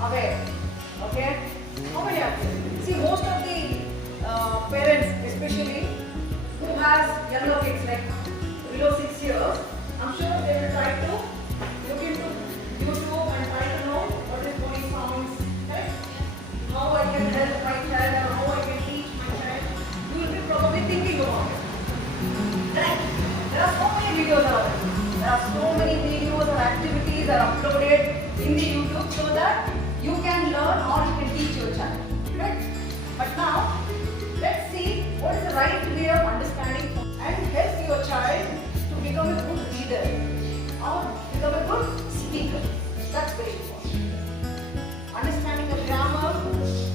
aware. Okay? How many of you? See, most of the parents, especially who has younger kids like below 6 years, I'm sure they will try to look into YouTube and try to know what is phonics sounds, right? How I can help my child or how I can teach my child. You will be probably thinking about it. Correct? There are so many videos out there. There are so many videos or activities are uploaded in the YouTube so that you can learn or you can teach your child. Right? But now, let's see what is the right way of understanding and help your child to become a good reader or become a good speaker. That's very important. Understanding the grammar,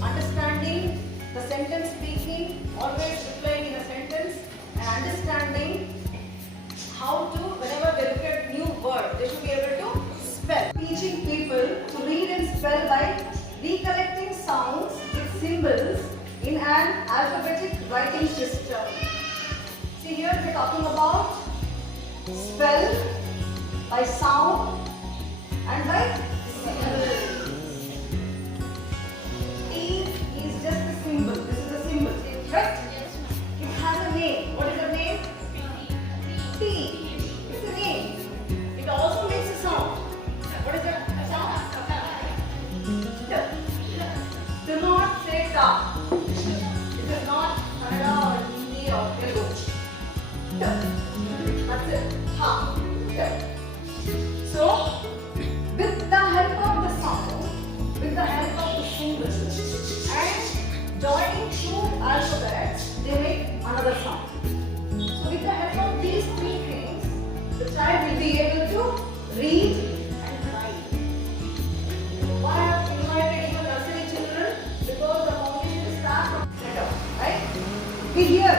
understanding the sentence speaking, always replying in a sentence, and understanding how to, whenever they look at new word, they should be able to spell. Teaching people to read and spell by recollecting sounds with symbols in an alphabetic writing system. See here we are talking about spell by sound and by symbol. T is just a symbol. This is a symbol, right? It has a name. What is the name? T. It's a name. It also makes a sound. What is that sound? Do not say ta. It is not Kannada or Hindi or Telugu. That's it. Ha. So, with the help of the sound, with the help of the symbols, and joining two alphabets, they make another sound. So, with the help of these three things, the child will be able to read and write. Why I have invited even nursery children? Because the foundation starts from letter, right? We hear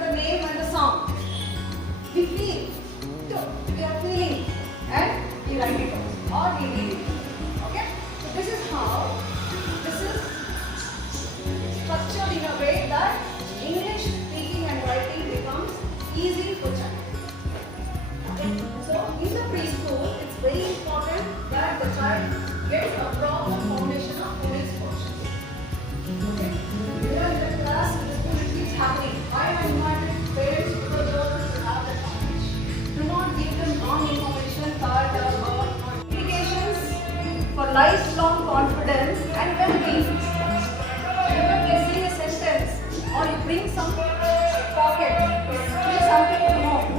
the name and the sound. We feel, we are feeling, and we write it out or we read it. Okay? So this is how this is structured in a way that English speaking and writing becomes easy for child. Okay? So in the preschool, it's very important that the child gets a proper foundation of phonics function. Okay? Here in the class, in the school, it keeps happening. I have invited parents to the girls to have that knowledge. Do not give them wrong information, thought or implications for lifelong confidence and well-being. Whenever guessing a sentence or you bring some pocket, bring something to home,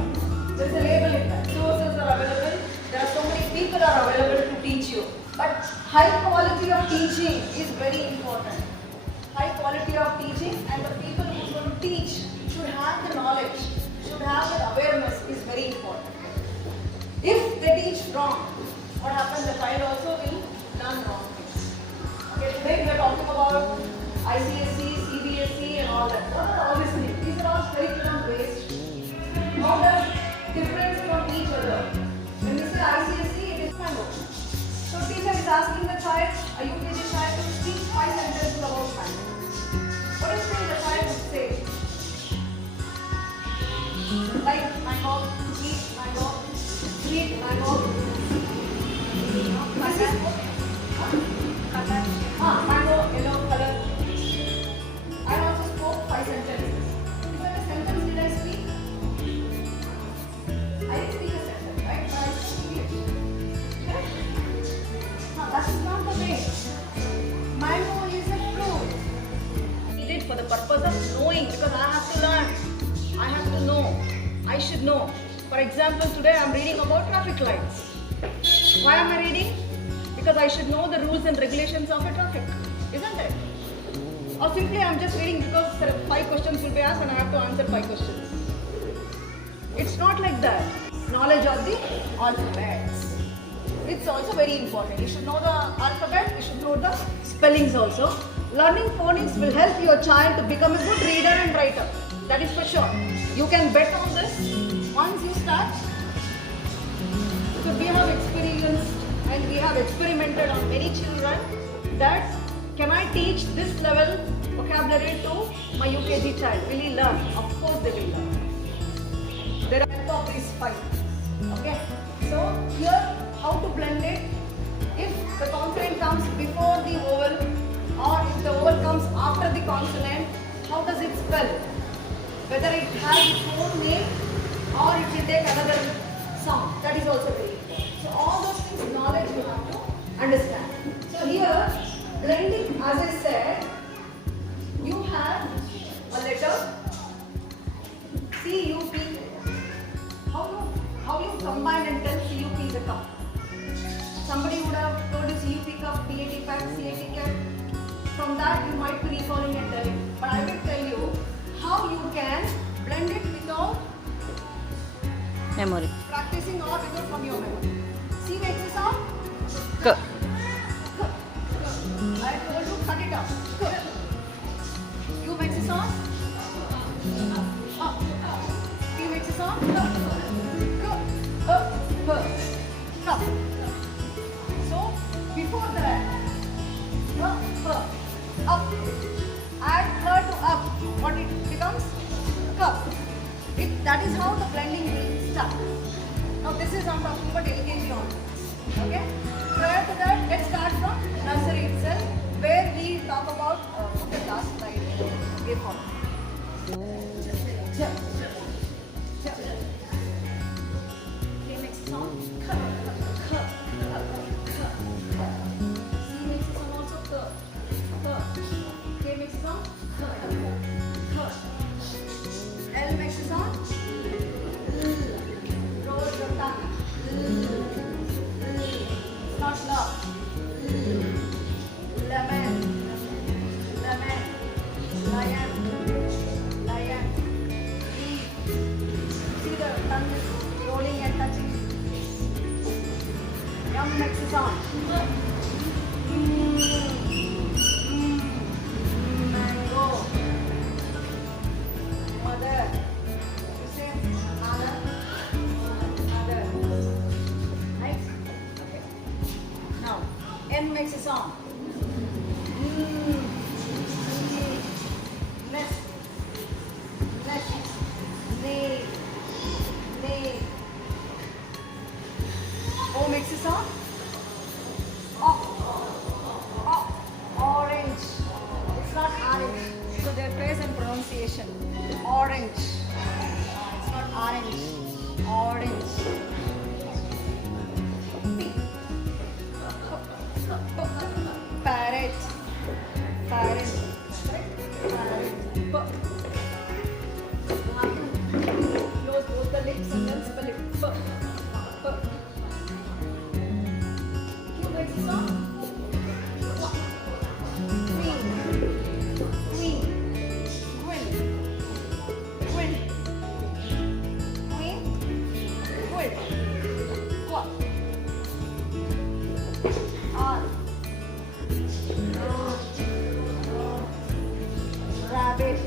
there is a label in that. Sources are available. There are so many people are available to teach you. But high quality of teaching is very important. High quality of teaching and the people who are going to teach should have the knowledge, should have the awareness is very important. If they teach wrong, what happens? The child also will learn wrong things. Okay, today we are talking about ICSE, CBSE and all that. What are all these things? These are all curriculum based. How does difference from each other? When we say ICSE, it is mango. So teacher is asking the child, a UKG child to speak 5 sentences about mango. What do you think the child would say? Like mango, eat mango, read mango. Mango, yellow color. I also spoke 5 sentences. What a sentence did I speak? I didn't speak a sentence, right? But I spoke English. Correct? No, that is not the way. Mango is a fruit. I did it for the purpose of knowing because I have to learn. I have to know. I should know. For example, today I am reading about traffic lights. Why am I reading? Because I should know the rules and regulations of a traffic, isn't it? Or simply I am just reading because 5 questions will be asked and I have to answer 5 questions. It's not like that. Knowledge of the alphabets. It's also very important. You should know the alphabet, you should know the spellings also. Learning phonics will help your child to become a good reader and writer. That is for sure. You can bet on this. Once you start, so we have experienced and we have experimented on many children that can I teach this level vocabulary to my UKG child? Will he learn? Of course they will learn. There are of these 5. Okay. So here how to blend it? If the consonant comes after the consonant, how does it spell? Whether it has its own name or it will take another sound. That is also very important. So all those things, knowledge you have to understand. So here, blending, as I said, you have a letter CUP. How you combine and tell CUP is a cup? Somebody would have told you CUP cup, PAT pack, CAT cap. From that you might be recalling and telling. But I will tell you how you can blend it without memory. Practicing or without from your memory. C makes a sound? K. K. I told you cut it out. K. U makes a sound? P makes a sound? K. Cup. So before that, up. Add her to up. What it becomes? Cup. That is how the blending will start. Now this is I'm talking about LKG on. Okay. Prior to that, let's start from nursery itself, where we talk about the last slide. Give on. K makes a sound. K. C makes a sound also. K. K makes a sound. L makes a sound. Roll your tongue. It's not love. Lemon. Lemon. Lion. Lion. Leaf. See the tongue is rolling and touching. Yum makes a sound. Mango. Mother. You say mother. Mother. Right? Okay. Now, N makes a sound. Nest. Nest. Nail. Nail. O makes a sound. Orange. It's not orange. So there plays in pronunciation. Orange. It's not orange. Orange. P. Parrot. Parrot. Parrot. P. You have to close both the lips and then spell it. P. P. Q makes a sound. Rabbit,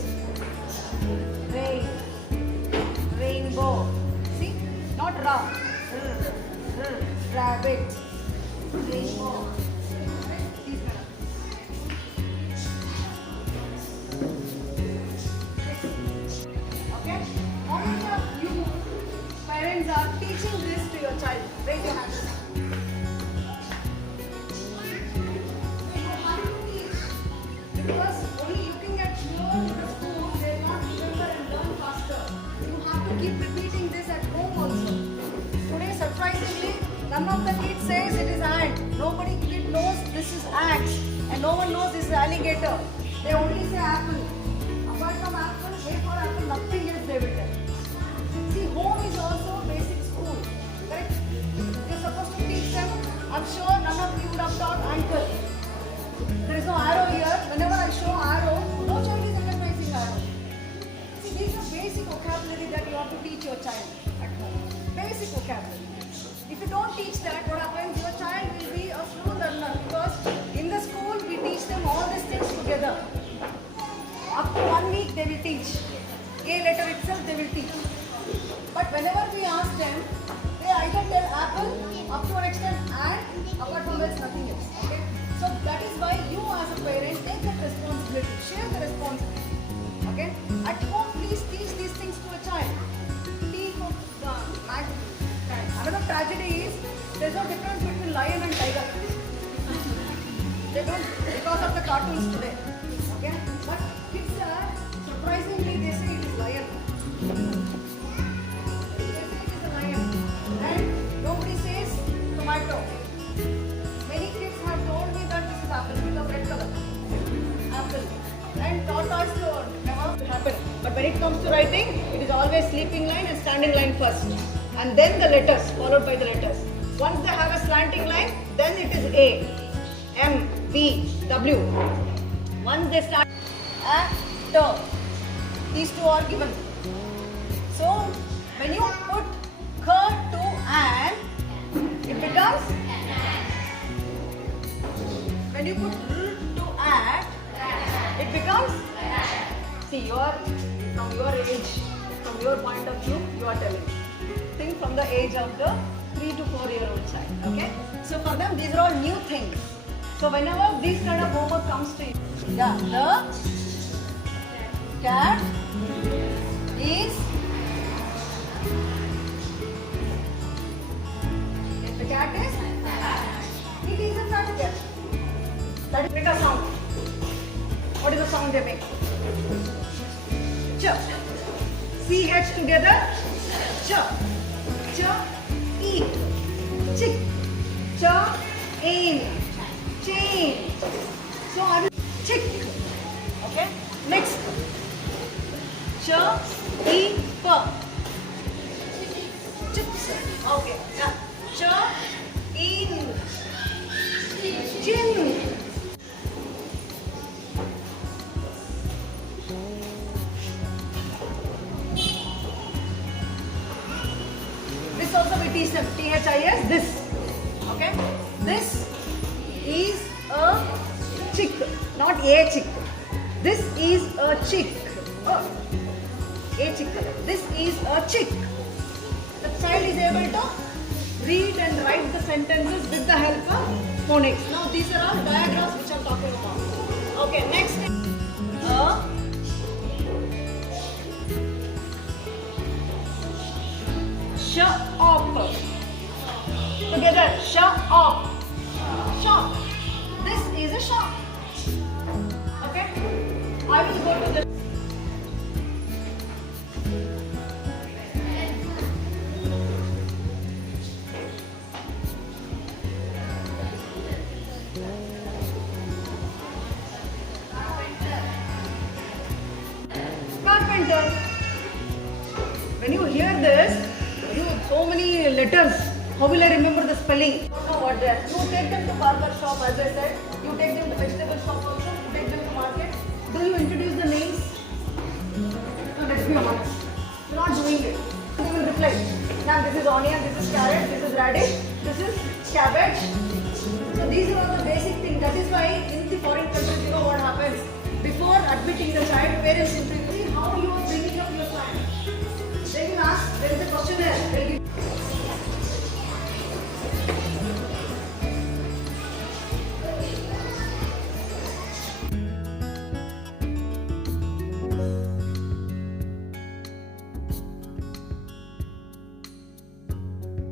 rain, rainbow. See, not ra. Rabbit, rainbow. Okay. How many of you parents are teaching this to your child? Raise your hands. Because only looking at your school, they will not remember and learn faster. You have to keep repeating this at home also. Today, surprisingly, none of the kids says it is ant. Nobody kid knows this is axe, and no one knows this is alligator. They only say apple. Apart from apple, wait for apple, nothing else they will tell. See, home is also basic school, correct? You're supposed to teach them. I'm sure none of you would have taught ankle. There is no arrow here. Whenever I show arrow, no child is recognizing arrow. See, these are basic vocabulary that you have to teach your child at home. Basic vocabulary. If you don't teach that, what happens? Your child will be a slow learner, because in the school we teach them all these things together. Up to 1 week they will teach. A letter itself they will teach. But whenever we ask them, they either tell apple, up to an extent, and apart from that, nothing else. Okay? So that is why you as a parent take that responsibility, share the responsibility. Okay? At home, please teach these things to a child. Another tragedy is there is no difference between lion and tiger. They don't, because of the cartoons today. Okay? Okay, but kids are surprisingly they say it is lion. They say it is a lion, and nobody says tomato. Many kids have told me that this is apple because red color. Apple and tortoise never happen. But when it comes to writing, it is always sleeping line and standing line first, and then the letters followed by the letters. Once they have a slanting line, then it is A, M, V, W. Once they start a, T, these two are given. So when you put K to an, it becomes. When you put R to at, it becomes. See, you are from your age, from your point of view, you are telling. Think from the age of the 3 to 4-year-old child. Okay. So for them, these are all new things. So whenever this kind of homework comes to you, yeah, the cat is. The cat is. It isn't that a cat. That is make a sound. What is the sound they make? Ch. CH together. Ch. Ch. E. Chick. Ch. In. Chain. So I will chick. Okay. Next. Ch. E. P. Chips. Okay. Yeah. Ch. In. Chin. This also we teach them. THIS. This. Okay. This is a chick, not a chick. This is a chick. Oh, a chick. This is a chick. The child is able to read and write the sentences with the help of phonics. Now these are all diagrams which I am talking about. Okay, next is a shop. Together, shop. Shop. This is a shop. Okay? I will go to the carpenter. When you hear this, so many letters. How will I remember the spelling? I don't know what they are. You take them to barber shop, as I said. You take them to vegetable shop also. You take them to market. Do you introduce the names? No, let's be honest. You're not doing it. You will reply. Now this is onion, this is carrot, this is radish, this is cabbage. So these are all the basic things. That is why in the foreign countries, you know what happens? Before admitting the child, parents interview how you are bringing up your child. They will ask, there is a questionnaire.